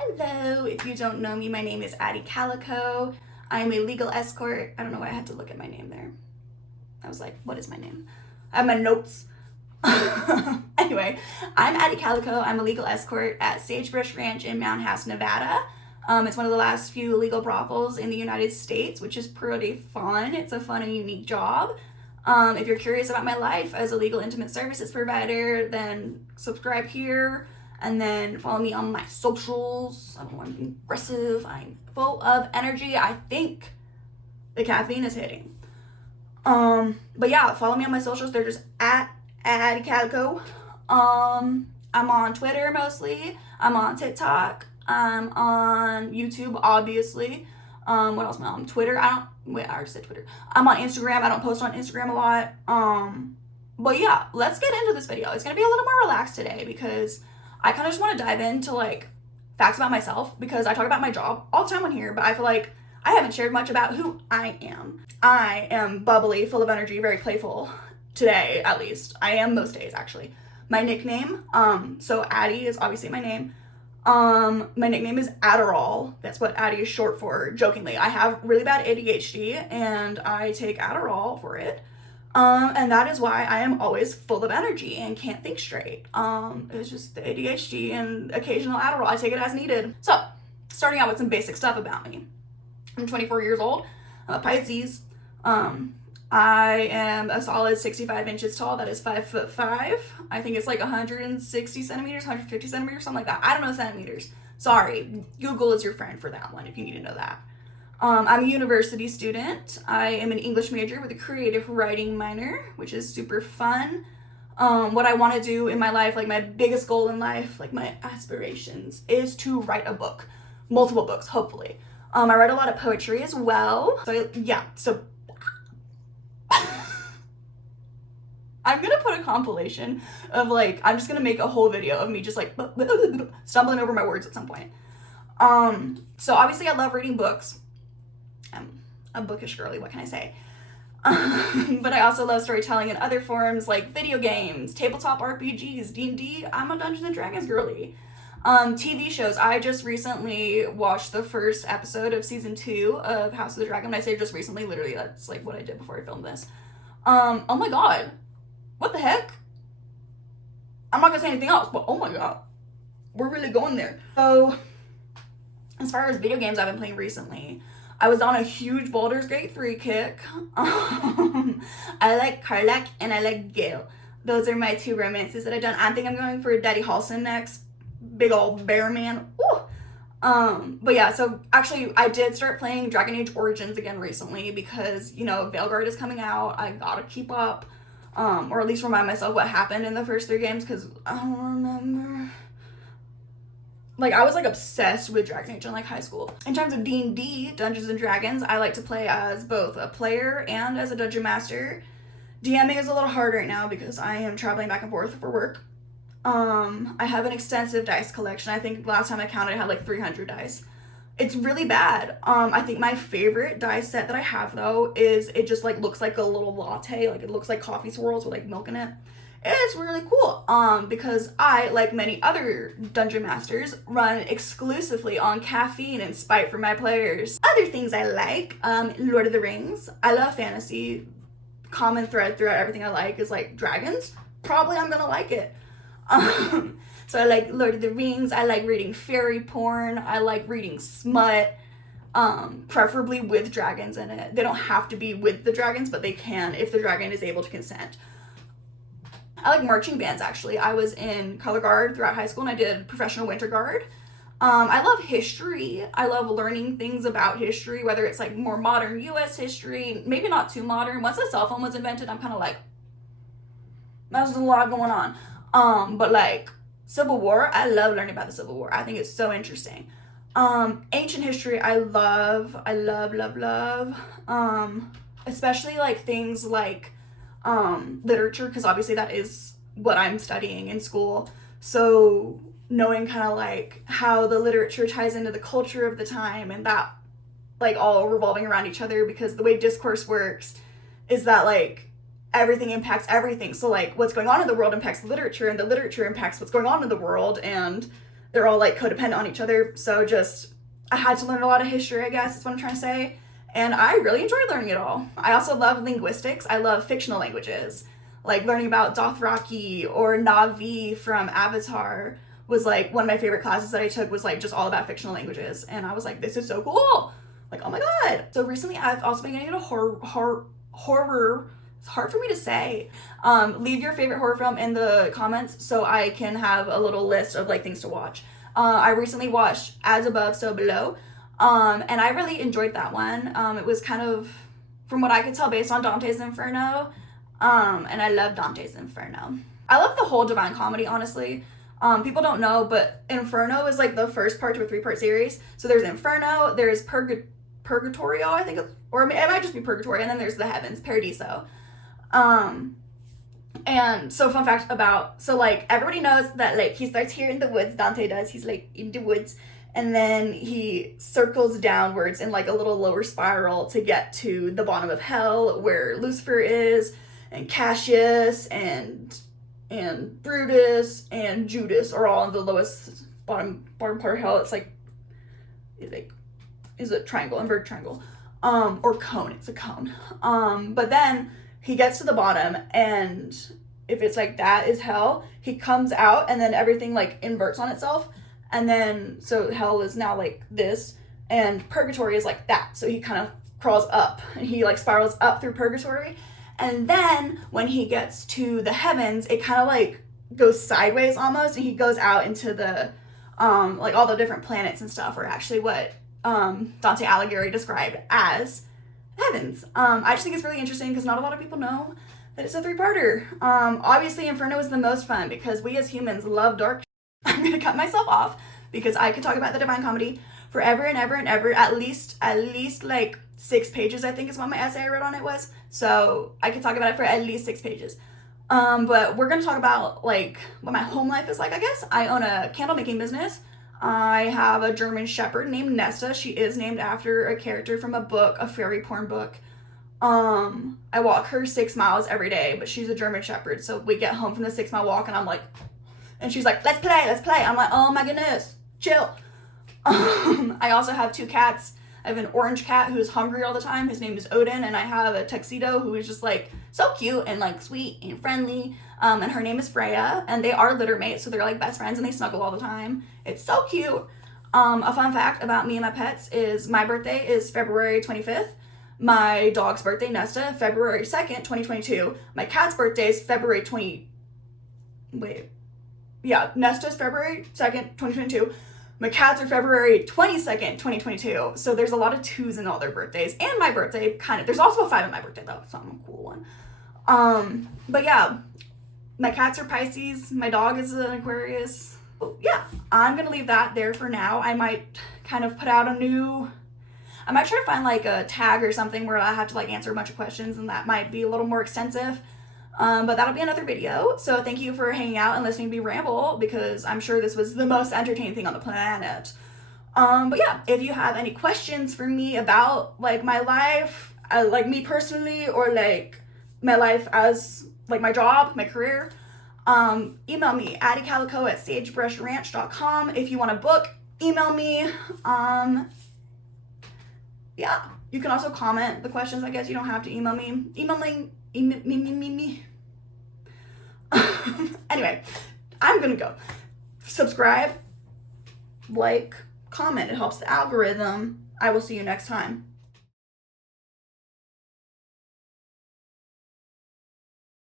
Hello, if you don't know me, my name is Addie Calico. I'm a legal escort. I don't know why I had to look at my name there. I was like, what is my name? I have my notes. Anyway, I'm Addie Calico. I'm a legal escort at Sagebrush Ranch in Mountain House, Nevada. It's one of the last few legal brothels in the United States, which is pretty fun. It's a fun and unique job. If you're curious about my life as a legal intimate services provider, then subscribe here. And then follow me on my socials. I don't know, I'm being aggressive. I'm full of energy. I think the caffeine is hitting. But yeah, follow me on my socials. They're just at Addie Calico. I'm on Twitter mostly. I'm on TikTok. I'm on YouTube, obviously. What else am I on? Twitter. I already said Twitter. I'm on Instagram. I don't post on Instagram a lot. But yeah, let's get into this video. It's gonna be a little more relaxed today because I kind of just want to dive into like facts about myself, because I talk about my job all the time on here, but I feel like I haven't shared much about who I am. I am bubbly, full of energy, very playful. Today, at least. I am most days, actually. My nickname, so Addie is obviously my name. My nickname is Adderall. That's what Addie is short for, jokingly. I have really bad ADHD, and I take Adderall for it. And that is why I am always full of energy and can't think straight. It's just the ADHD and occasional Adderall. I take it as needed. So, starting out with some basic stuff about me. I'm 24 years old. I'm a Pisces. I am a solid 65 inches tall. That is 5'5". I think it's like 160 centimeters, 150 centimeters, something like that. I don't know centimeters. Sorry. Google is your friend for that one if you need to know that. I'm a university student. I am an English major with a creative writing minor, which is super fun. What I want to do in my life, like my biggest goal in life, like my aspirations, is to write a book. Multiple books, hopefully. I write a lot of poetry as well. So I'm gonna put a compilation of like, I'm just gonna make a whole video of me just like stumbling over my words at some point. So obviously I love reading books. I'm a bookish girly, what can I say? But I also love storytelling in other forms like video games, tabletop RPGs, D&D. I'm a Dungeons and Dragons girly. TV shows. I just recently watched the first episode of season 2 of House of the Dragon. When I say just recently, literally that's like what I did before I filmed this. Oh my god. What the heck? I'm not gonna say anything else, but oh my god. We're really going there. So, as far as video games I've been playing recently, I was on a huge Baldur's Gate 3 kick. I like Karlach and I like Gale. Those are my 2 romances that I've done. I think I'm going for Daddy Halson next. Big old bear man. Ooh. But yeah, so actually I did start playing Dragon Age Origins again recently because, you know, Veilguard is coming out. I gotta keep up. Or at least remind myself what happened in the first 3 games, because I don't remember. Like, I was, like, obsessed with Dragon Age in, like, high school. In terms of D&D, Dungeons & Dragons, I like to play as both a player and as a dungeon master. DMing is a little hard right now because I am traveling back and forth for work. I have an extensive dice collection. I think last time I counted, I had, like, 300 dice. It's really bad. I think my favorite dice set that I have, though, is it just, like, looks like a little latte. Like, it looks like coffee swirls with, like, milk in it. It's really cool, because I, like many other dungeon masters, run exclusively on caffeine and spite for my players. Other things I like, Lord of the Rings. I love fantasy. Common thread throughout everything I like is, like, dragons. Probably I'm gonna like it. So I like Lord of the Rings. I like reading fairy porn. I like reading smut, preferably with dragons in it. They don't have to be with the dragons, but they can if the dragon is able to consent. I like marching bands, actually. I was in color guard throughout high school, and I did professional winter guard. I love history. I love learning things about history, whether it's like more modern US history, maybe not too modern. Once the cell phone was invented, I'm kind of like, there's a lot going on. But like Civil War, I love learning about the Civil War. I think it's so interesting. Ancient history, I love. Especially like things like literature, because obviously that is what I'm studying in school. So knowing kind of like how the literature ties into the culture of the time, and that like all revolving around each other, because the way discourse works is that like everything impacts everything. So like what's going on in the world impacts the literature, and the literature impacts what's going on in the world, and they're all like codependent on each other. So just, I had to learn a lot of history, I guess is what I'm trying to say. And I really enjoyed learning it all. I also love linguistics. I love fictional languages. Like learning about Dothraki or Na'vi from Avatar was like one of my favorite classes that I took, was like just all about fictional languages. And I was like, this is so cool. Like, oh my God. So recently I've also been getting into horror. It's hard for me to say. Leave your favorite horror film in the comments so I can have a little list of like things to watch. I recently watched As Above, So Below. And I really enjoyed that one. It was kind of, from what I could tell, based on Dante's Inferno. And I love Dante's Inferno. I love the whole Divine Comedy, honestly. People don't know, but Inferno is like the first part to a 3-part series. So there's Inferno, there's Purgatorio, I think, or it might just be Purgatory, and then there's the Heavens, Paradiso. And so fun fact about, so like everybody knows that like he starts here in the woods, Dante does, he's like in the woods, and then he circles downwards in like a little lower spiral to get to the bottom of hell where Lucifer is, and Cassius and Brutus and Judas are all in the lowest bottom part of hell. It's like is a triangle, inverted triangle, or cone. It's a cone. But then he gets to the bottom, and if it's like that is hell, he comes out, and then everything like inverts on itself, and then so hell is now like this, and purgatory is like that. So he kind of crawls up, and he like spirals up through purgatory, and then when he gets to the heavens, it kind of like goes sideways almost, and he goes out into the like all the different planets and stuff are actually what Dante Alighieri described as heavens. I just think it's really interesting because not a lot of people know that it's a 3-parter. Obviously Inferno is the most fun because we as humans love dark. I'm gonna cut myself off because I could talk about the Divine Comedy forever and ever and ever. At least like 6 pages, I think is what my essay I wrote on it was. So I could talk about it for at least 6 pages. But we're gonna talk about like what my home life is like, I guess. I own a candle making business. I have a German Shepherd named Nesta. She is named after a character from a book, a fairy porn book. I walk her 6 miles every day, but she's a German Shepherd. So we get home from the 6-mile walk and I'm like, and she's like, let's play. I'm like, oh my goodness, chill. I also have 2 cats. I have an orange cat who's hungry all the time. His name is Odin. And I have a tuxedo who is just like so cute and like sweet and friendly. And her name is Freya. And they are litter mates, so they're like best friends and they snuggle all the time. It's so cute. A fun fact about me and my pets is my birthday is February 25th. My dog's birthday, Nesta, February 2nd, 2022. My cat's birthday is February 20... Wait. Yeah, Nesta's February 2nd, 2022. My cats are February 22nd, 2022. So there's a lot of 2s in all their birthdays. And my birthday, kind of. There's also a 5 in my birthday, though. So I'm a cool one. But yeah, my cats are Pisces. My dog is an Aquarius. Yeah, I'm going to leave that there for now. I might kind of put out I might try to find like a tag or something where I have to like answer a bunch of questions, and that might be a little more extensive. But that'll be another video. So thank you for hanging out and listening to me ramble, because I'm sure this was the most entertaining thing on the planet. But yeah, if you have any questions for me about like my life, like me personally, or like my life as like my job, my career, email me, Addie Calico at sagebrushranch.com. If you want to book, email me. Yeah, you can also comment the questions. I guess you don't have to email me. Email me. Anyway, I'm gonna go. Subscribe, like, comment. It helps the algorithm. I will see you next time.